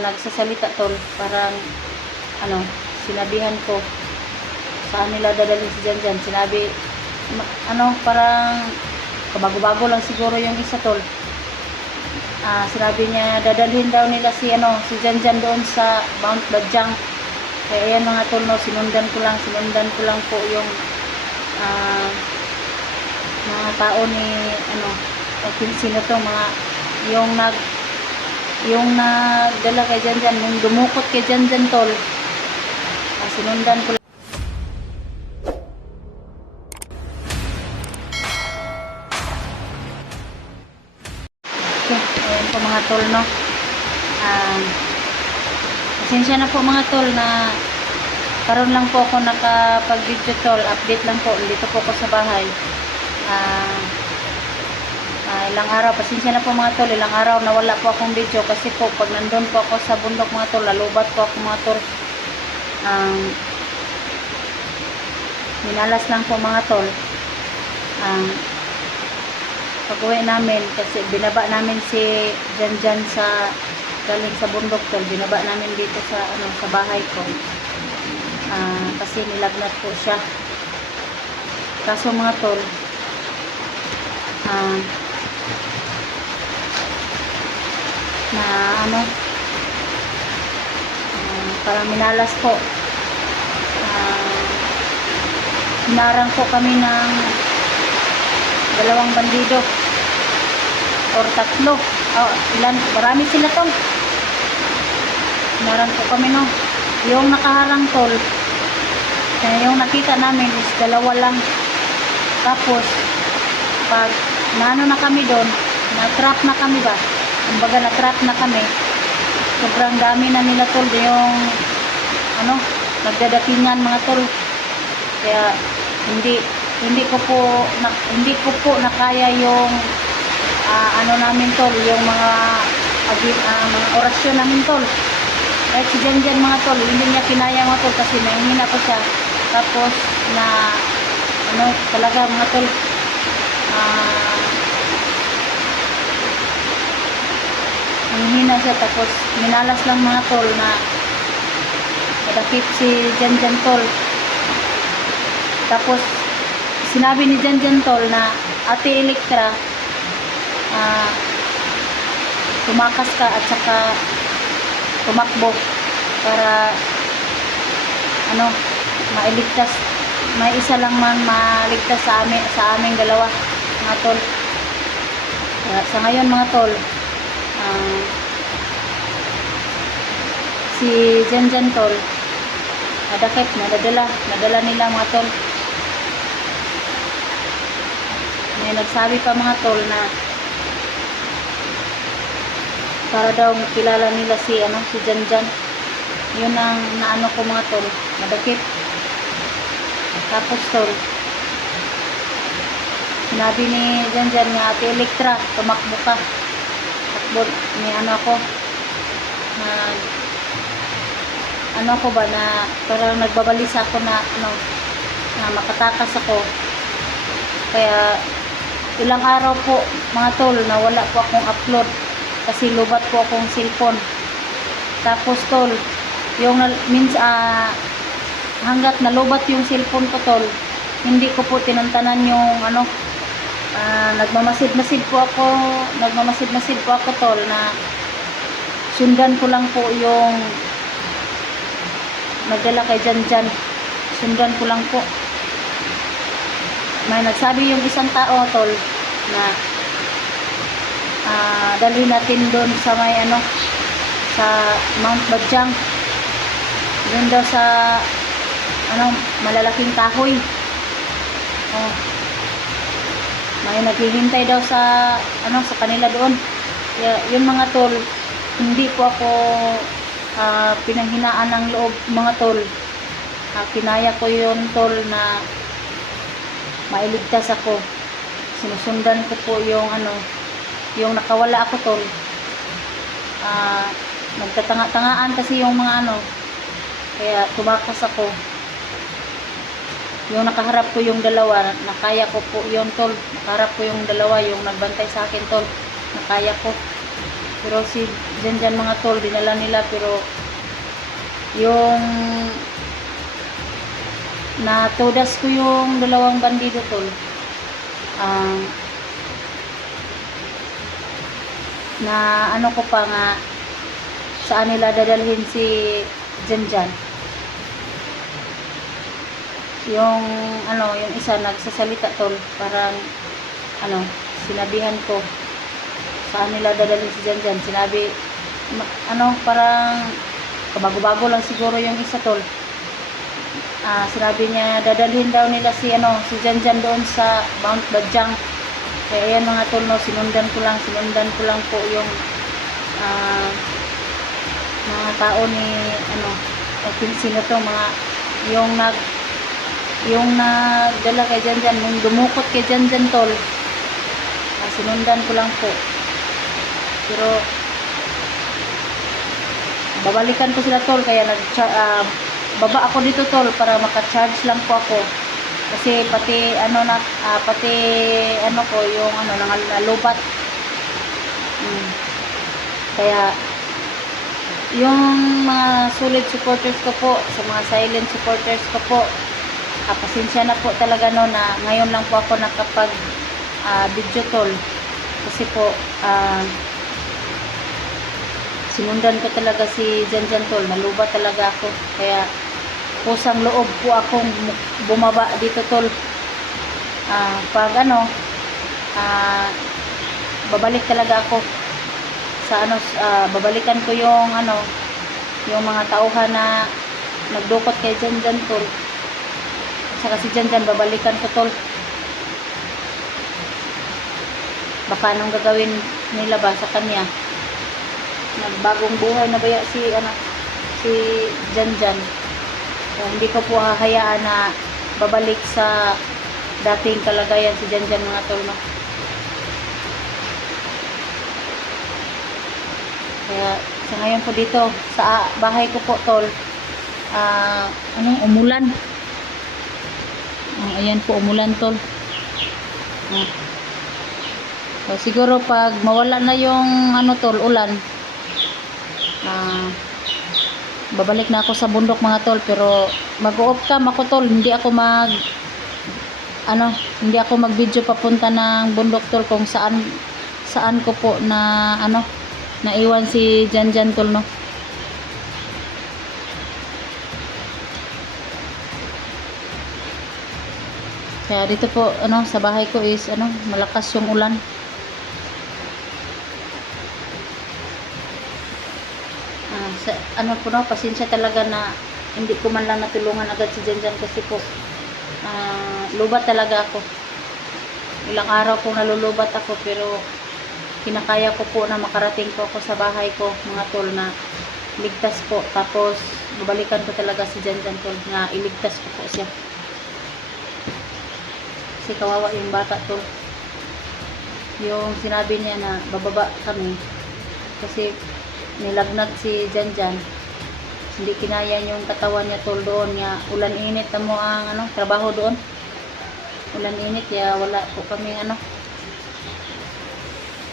nagsasalita tol, parang ano, sinabihan ko saan nila dadalhin si Janjan. Sinabi, ano, parang kabago-bago lang siguro yung isa tol. Sinabi niya dadalhin daw nila si ano, si Janjan doon sa Mount Bajang. Kaya ayan mga tol, no, sinundan ko lang po yung mga tao ni ano, sino to, mga yung nagdala kay Janjan, yung dumukot kay Janjan tol. Sinundan ko lang. Okay, ayan po mga tol, no. Pasensya na po mga tol na karon lang po ako nakapag-video tol. Update lang po, dito po ako sa bahay. Ilang araw, pasensya na po mga tol, ilang araw na wala po akong video kasi po pag nandun po ako sa bundok mga tol, lalubat po ako mga tol. Minalas lang po mga tol. Pag-uwi namin kasi binaba namin si Janjan sa galing sa bundok tol, binaba namin dito sa ano, sa bahay ko. Kasi nilagnat po siya. Kaso mga tol, na ano, parang minalas po. Hinarang po kami ng dalawang bandido or tatlo. Ilan, marami sila tol. Hinarang po kami, no. Yung nakaharang tol, yung nakita namin is dalawa lang. Tapos pag naano na kami doon, na-trap na kami ba? Kumbaga na-trap na kami. Sobrang dami na nila tol, yung ano, nagdadatingan mga tol. Kaya hindi ko po nakaya yung ano namin tol, yung mga orasyon namin tol. Kahit si Janjan mga tol, hindi niya kinaya mga tol kasi mahihina pa siya. Tapos na ano talaga mga tol, mahihina siya. Tapos minalas lang mga tol na madakip si Janjan tol. Tapos sinabi ni Janjan tol na Ate Elektra, tumakas ka at saka tumakbo para ano, mailigtas, may isa lang man maligtas sa aming dalawa mga tol. Sa ngayon mga tol, si Janjan tol nadakip, nadala nila mga tol. May nagsabi pa mga tol na para daw kilala nila si ano, si Janjan. Yun ang naano ko mga tol, madakip. Tapos tol, sinabi ni Janjan nga Ate Elektra, tumakbo ka. Takbo ni ano ako, ano ko ba, na parang nagbabalisa ako na ano, na makatakas ako. Kaya ilang araw po mga tol na wala po akong upload kasi lubat po akong cellphone. Tapos tol, yung hanggat nalubat yung cellphone ko tol, hindi ko po tinantanan yung ano, nagmamasid-masid po ako tol, na sundan ko lang po yung nagdala kay Janjan. Sundan ko lang po. May nagsabi yung isang tao tol na dalhin natin doon sa may ano, sa Mount Bajang, doon daw sa ano, malalaking kahoy. May naghihintay daw sa ano, sa kanila doon. Kaya yun mga tol, hindi po ako pinanghinaan ng loob mga tol. Kinaya ko yun tol na mailigtas ako. Sinusundan ko po yung ano, yung nakawala ako tol. Nagtatanga-tangaan kasi yung mga ano, kaya tumakas ako. Yung nakaharap ko yung dalawa, nakaya ko po yun tol. Nakaharap ko yung dalawa, yung nagbantay sa akin tol, nakaya ko. Pero si dyan mga tol, dinala nila, pero yung natudas ko yung dalawang bandido tol. Na ano ko pa nga saan nila dadalhin si Janjan. Yung yung isa nagsasalita tol, parang sinabihan ko saan nila dadalhin si Janjan. Sinabi parang bago-bago lang siguro yung isa tol. Sinabi niya dadalhin daw nila si Janjan doon sa Mount Bajang. Kaya ayan mga tol, sinundan ko lang po yung mga tao ni sino to, mga yung nagdala kay Janjan, yung dumukot kay Janjan tol. Sinundan ko lang po, pero babalikan ko sila tol, kaya baba ako dito tol para maka-charge lang po ako. Kasi pati ko yung nalubat. Kaya yung mga solid supporters ko po, sa mga silent supporters ko po, pasensya na po talaga na ngayon lang po ako nakapag video tol. Kasi po sinundan ko talaga si Janjan tol, nalubat talaga ako. Kaya kusang loob po akong bumaba dito tol. Pag babalik talaga ako sa babalikan ko yung yung mga tauhan na nagdukot kay Janjan tol. At saka si Janjan babalikan ko tol. Baka anong gagawin nila ba sa kanya? Nagbagong buhay na ba si Janjan? Hindi ko po hahayaan na babalik sa dating kalagayan si Janjan mga tol. Kaya sa ngayon po dito sa bahay ko po tol, umulan. Ayan po, umulan tol. So, siguro pag mawala na yung tol, ulan, babalik na ako sa bundok mga tol. Pero mag-off cam ako tol, hindi ako mag video papunta ng bundok tol, kung saan ko po na naiwan si Janjan tol Kaya dito po sa bahay ko is malakas yung ulan. Pasensya talaga na hindi ko man lang natulungan agad si Janjan, kasi po lubat talaga ako. Ilang araw kong nalulubat ako, pero kinakaya ko po na makarating po ako sa bahay ko mga tol, na ligtas po. Tapos babalikan ko talaga si Janjan tol, na iligtas ko po siya. Kasi kawawa yung bata tol. Yung sinabi niya na bababa kami kasi nilagnat si Janjan, hindi kinaya yung katawan niya tol doon nga ulan init mo ang trabaho doon. Ulan init, kaya wala po kami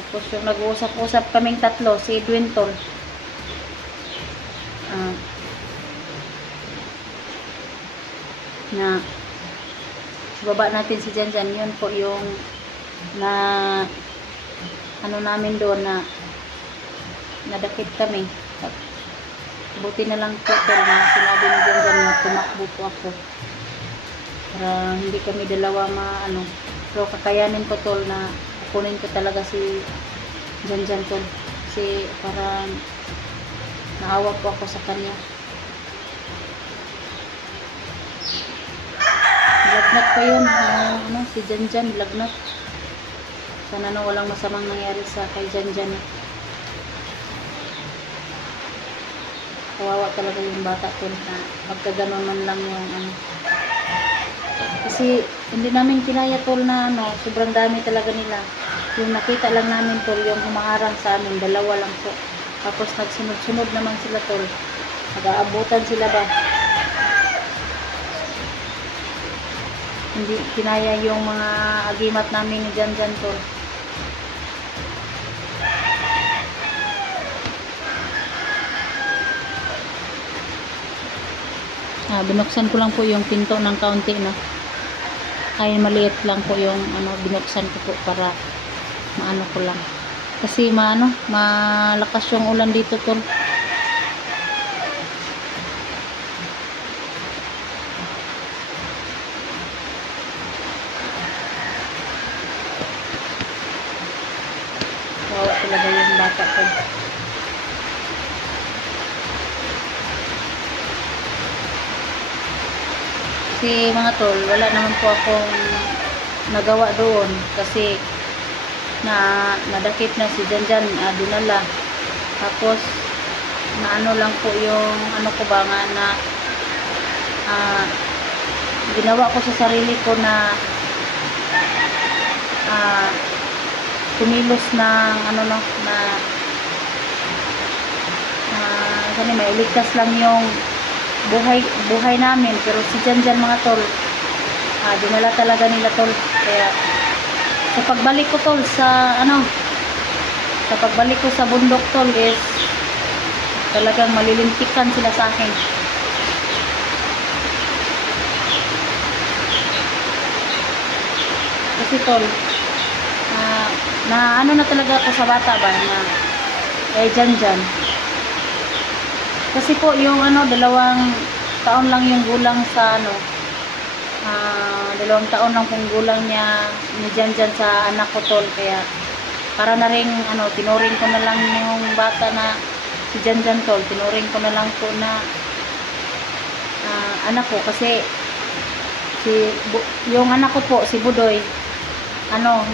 Tapos yung nag-uusap-usap kaming tatlo, si Edwin tol, na baba natin si Janjan. Yun po yung na namin doon, na nadakit kami. Buti na lang po tol na sinabi ni Janjan na tumakbo po ako para hindi kami dalawa pero kakayanin ko tol na kunin ko talaga si Janjan tol, kasi parang naawa po ako sa kanya. Lagnat pa yun si Janjan, lagnat. Sana walang masamang nangyari sa kay Janjan. Kawawa talaga yung bata tol, na magkaganon man lang yung kasi hindi namin kinaya tol na sobrang dami talaga nila. Yung nakita lang namin tol, yung humaharang sa amin, dalawa lang po. Tapos nagsunod-sunod naman sila tol, nag-aabutan sila ba. Hindi kinaya yung mga agimat namin ni Janjan tol. Binuksan ko lang po yung pinto ng kaunti, no. Ay maliit lang po yung binuksan ko po para maano ko lang. Kasi malakas yung ulan dito, tol. Wawa talaga yung bata ko. Kasi mga tol, wala naman po akong nagawa doon kasi nadakip na si Janjan, dinala. Tapos naano lang po yung ko ba nga na ginawa ko sa sarili ko na kumilos ng kasi mailigtas lang yung buhay namin, pero si Janjan mga tol, dinala talaga nila, tol. Kaya sa pagbalik ko, tol, sa pagbalik ko sa bundok, tol, is talagang malilintikan sila sa akin. Kasi, tol, na na talaga ako sa bata ba na Janjan. Kasi po yung 2 taon lang yung gulang sa 2 taon lang pong gulang niya ni Janjan sa anak ko, tol. Kaya para na rin tinuring ko na lang yung bata na si Janjan, tol. Tinuring ko na lang po na anak ko, kasi yung anak ko po si Budoy,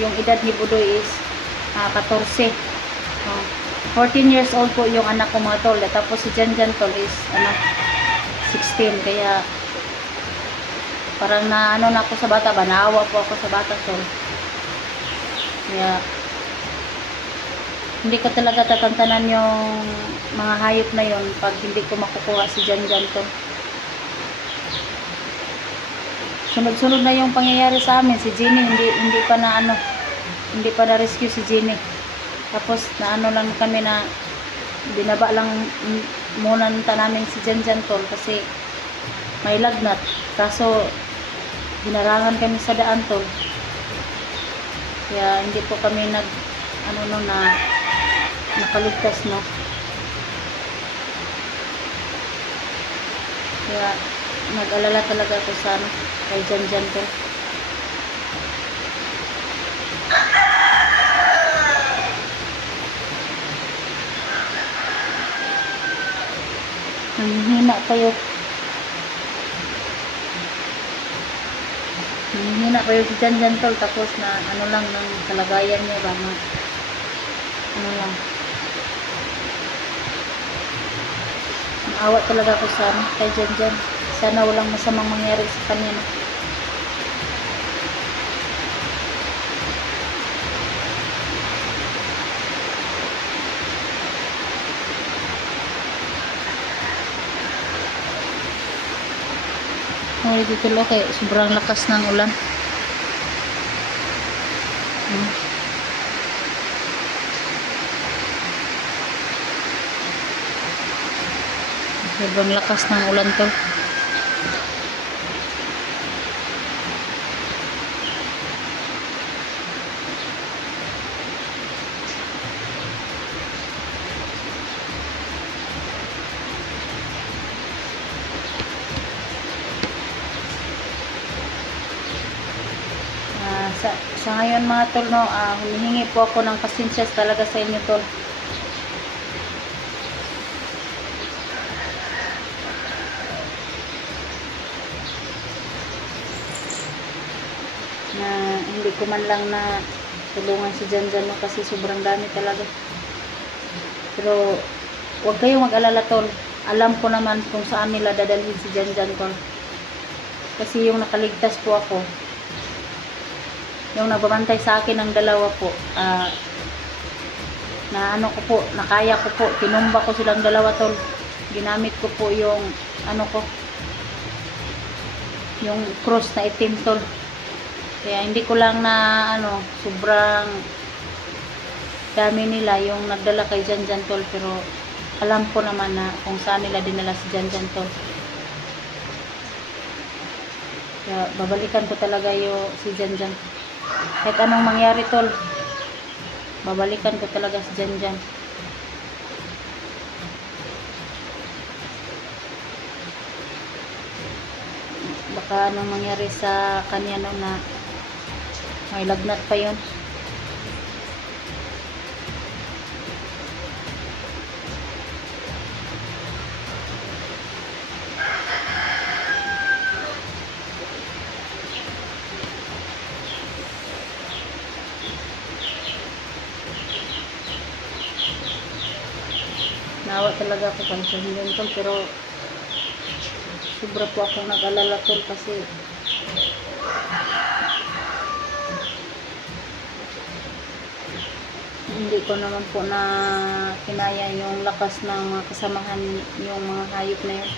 yung edad ni Budoy is 14. 14 years old po yung anak ko, mga tol. Tapos si Janjan, tol, is 16. Kaya parang na ako sa bata ba, naawa po ako sa bata, tol. Kaya hindi ko talaga tatantanan yung mga hayop na yon pag hindi ko makukuha si Janjan, tol. Sunod-sunod na yung pangyayari sa amin. Si Jenny hindi pa na rescue si Jenny. Tapos lang kami na binaba lang muna namin si Janjan, tol, kasi may lagnat. Kaso hinarangan kami sa daan, tol. Kaya hindi po kami nakaligtas, no. Kaya nag-alala talaga ako sa kay Janjan, tol. Nanghihina kayo si Janjan, tol. Tapos na lang ng kalagayan niya ba na lang. Awa talaga ako sa kay Janjan. Sana walang masamang mangyari sa kanya, no? Dito lo kay sobrang lakas ng ulan. Sobrang lakas ng ulan, tol. Sa ngayon, mga tol, no, humihingi po ako ng pasensya talaga sa inyo, tol. Na hindi ko man lang na tulungan si Janjan, no, kasi sobrang dami talaga. Pero huwag kayong mag-alala, tol. Alam ko naman kung saan nila dadalhin si Janjan, tol. Kasi yung nakaligtas po ako, yung nagbabantay sa akin ng 2 po, nakaya ko po, tinumba ko silang 2, tol. Ginamit ko po yung yung cross na itim, tol. Kaya hindi ko lang na sobrang dami nila yung nagdala kay Janjan, tol. Pero alam ko naman na kung saan nila dinala si Janjan, tol. Kaya babalikan ko talaga yung si Janjan. Kahit anong mangyari tol, babalikan ko talaga si Janjan. Baka anong mangyari sa kanya no, na may lagnat pa yun. Naawa talaga ako kay Janjan tol, pero sobra po akong nag-alala tol kasi hindi ko naman po na kinaya yung lakas ng mga kasamahan yung mga hayop na yun.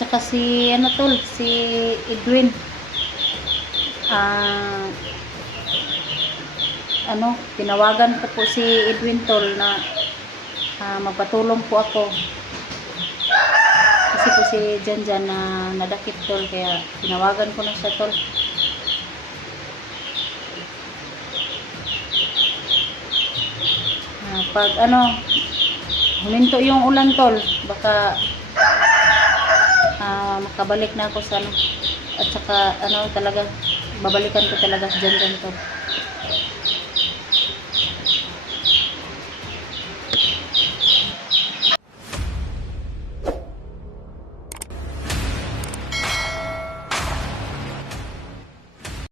Tsaka si ano tol, si Edwin. Tinawagan ko po si Edwin tol na magpatulong po ako. Kasi po si Janjan na nadakip tol, kaya tinawagan ko na siya tol. Pag huminto yung ulan tol, baka makabalik na ako sa at saka talaga babalikan ko talaga si Janjan tol.